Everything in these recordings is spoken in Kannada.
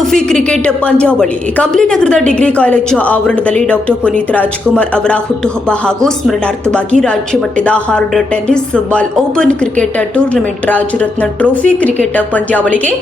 ಟ್ರೋಫಿ ಕ್ರಿಕೆಟ್ ಪಂದ್ಯಾವಳಿ ಕಂಪ್ಲಿ ನಗರದ ಡಿಗ್ರಿ ಕಾಲೇಜು ಆವರಣದಲ್ಲಿ ಡಾಕ್ಟರ್ ಪುನೀತ್ ರಾಜ್ಕುಮಾರ್ ಅವರ ಹುಟ್ಟುಹಬ್ಬ ಹಾಗೂ ಸ್ಮರಣಾರ್ಥವಾಗಿ ರಾಜ್ಯ ಮಟ್ಟದ hard tennis ball open cricket tournament Rajaratna trophy cricket ಪಂದ್ಯಾವಳಿಗೆ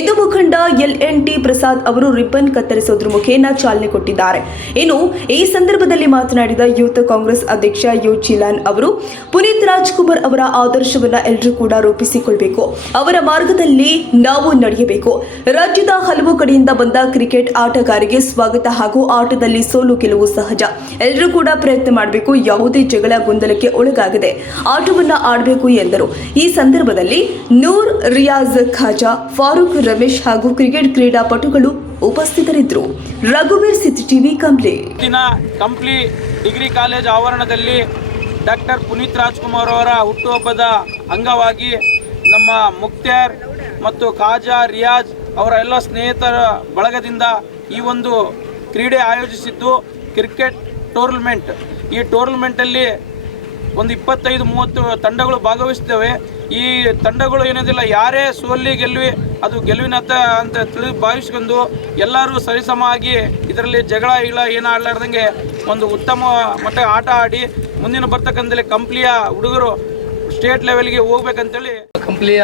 ಇಂದು ಮುಖಂಡ LNT ಪ್ರಸಾದ್ ಅವರು ರಿಬ್ಬನ್ ಕತ್ತರಿಸುವುದರ ಮುಖೇನ ಚಾಲನೆ ಕೊಟ್ಟಿದ್ದಾರೆ. ಇನ್ನು ಈ ಸಂದರ್ಭದಲ್ಲಿ ಮಾತನಾಡಿದ ಯೂತ್ ಕಾಂಗ್ರೆಸ್ ಅಧ್ಯಕ್ಷ ಯು ಜಿಲಾನ್ ಅವರು ಪುನೀತ್ ರಾಜ್ಕುಮಾರ್ ಅವರ ಆದರ್ಶವನ್ನು ಎಲ್ಲರೂ ಕೂಡ ರೂಪಿಸಿಕೊಳ್ಳಬೇಕು, ಅವರ ಮಾರ್ಗದಲ್ಲಿ ನಾವು ನಡೆಯಬೇಕು. ರಾಜ್ಯದ ಹಲವು ಕಡೆಯಿಂದ ಬಂದ ಕ್ರಿಕೆಟ್ ಆಟಗಾರರಿಗೆ ಸ್ವಾಗತ ಹಾಗೂ ಆಟದಲ್ಲಿ ಸೋಲು ಗೆಲುವು ಸಹಜ. ಎಲ್ಲರೂ ಕೂಡ ಪ್ರಯತ್ನ ಮಾಡಬೇಕು, ಯಾವುದೇ ಜಗಳ ಗೊಂದಲಕ್ಕೆ ಒಳಗಾಗದೆ ಆಟವನ್ನ ಆಡಬೇಕು ಎಂದರು. ಈ ಸಂದರ್ಭದಲ್ಲಿ ನೂರ್, ರಿಯಾಜ್ ಖಾಜಾ, ಫಾರೂಕ್, ರಮೇಶ್ ಹಾಗೂ ಕ್ರಿಕೆಟ್ ಕ್ರೀಡಾಪಟುಗಳು ಉಪಸ್ಥಿತರಿದ್ದರು. ರಘುವೀರ್, City TV, Kampli. Kampli degree college ಆವರಣದಲ್ಲಿ ಡಾಕ್ಟರ್ ಪುನೀತ್ ರಾಜ್ಕುಮಾರ್ ಅವರ ಹುಟ್ಟುಹಬ್ಬದ ಅಂಗವಾಗಿ ನಮ್ಮ ಮುಕ್ತಾರ್ ಮತ್ತು ಖಾಜಾ, ರಿಯಾಜ್ ಅವರ ಎಲ್ಲ ಸ್ನೇಹಿತರ ಬಳಗದಿಂದ ಈ ಒಂದು ಕ್ರೀಡೆ ಆಯೋಜಿಸಿದ್ದು ಕ್ರಿಕೆಟ್ ಟೂರ್ನಮೆಂಟ್. ಈ ಟೂರ್ನಮೆಂಟಲ್ಲಿ ಒಂದು 25-30 ತಂಡಗಳು ಭಾಗವಹಿಸ್ತವೆ. ಈ ತಂಡಗಳು ಏನಿದಿಲ್ಲ, ಯಾರೇ ಸೋಲಿ ಗೆಲ್ಲುವಿ ಅದು ಗೆಲುವಿನತ್ತ ಅಂತ ತಿಳಿದು ಭಾವಿಸ್ಕೊಂಡು ಎಲ್ಲರೂ ಸರಿಸಮವಾಗಿ ಇದರಲ್ಲಿ ಜಗಳ ಏನು ಆಡಲಾರ್ದಂಗೆ ಒಂದು ಉತ್ತಮ ಮಟ್ಟ ಆಟ ಆಡಿ ಮುಂದಿನ ಬರ್ತಕ್ಕಂಥಲ್ಲಿ ಕಂಪ್ಲಿಯ ಹುಡುಗರು ಸ್ಟೇಟ್ ಲೆವೆಲ್ಗೆ ಹೋಗ್ಬೇಕಂತೇಳಿ ಕಂಪ್ಲಿಯ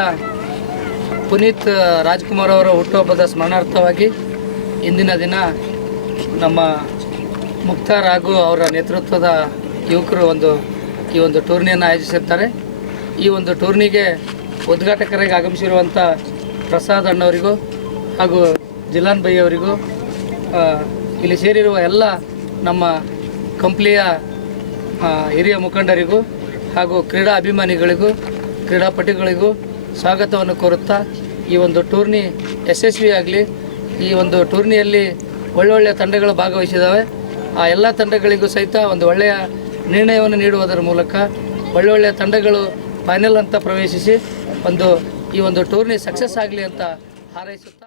ಪುನೀತ್ ರಾಜ್ಕುಮಾರ್ ಅವರ ಹುಟ್ಟುಹಬ್ಬದ ಸ್ಮರಣಾರ್ಥವಾಗಿ ಇಂದಿನ ದಿನ ನಮ್ಮ ಮುಕ್ತಾರ್ ಹಾಗೂ ಅವರ ನೇತೃತ್ವದ ಯುವಕರು ಈ ಒಂದು ಟೂರ್ನಿಯನ್ನು ಆಯೋಜಿಸಿರ್ತಾರೆ. ಈ ಒಂದು ಟೂರ್ನಿಗೆ ಉದ್ಘಾಟಕರಾಗಿ ಆಗಮಿಸಿರುವಂಥ ಪ್ರಸಾದ್ ಅಣ್ಣವರಿಗೂ ಹಾಗೂ ಜಿಲಾನ್ ಬೈ ಅವರಿಗೂ, ಇಲ್ಲಿ ಸೇರಿರುವ ಎಲ್ಲ ನಮ್ಮ ಕಂಪ್ಲಿಯ ಹಿರಿಯ ಮುಖಂಡರಿಗೂ ಹಾಗೂ ಕ್ರೀಡಾ ಅಭಿಮಾನಿಗಳಿಗೂ ಕ್ರೀಡಾಪಟುಗಳಿಗೂ ಸ್ವಾಗತವನ್ನು ಕೋರುತ್ತಾ ಈ ಒಂದು ಟೂರ್ನಿ ಯಶಸ್ವಿಯಾಗಲಿ. ಈ ಒಂದು ಟೂರ್ನಿಯಲ್ಲಿ ಒಳ್ಳೊಳ್ಳೆಯ ತಂಡಗಳು ಭಾಗವಹಿಸಿದ್ದಾವೆ. ಆ ಎಲ್ಲ ತಂಡಗಳಿಗೂ ಸಹಿತ ಒಂದು ಒಳ್ಳೆಯ ನಿರ್ಣಯವನ್ನು ನೀಡುವುದರ ಮೂಲಕ ಒಳ್ಳೊಳ್ಳೆಯ ತಂಡಗಳು ಫೈನಲ್ ಅಂತ ಪ್ರವೇಶಿಸಿ ಈ ಒಂದು ಟೂರ್ನಿ ಸಕ್ಸಸ್ ಆಗಲಿ ಅಂತ ಹಾರೈಸುತ್ತಾ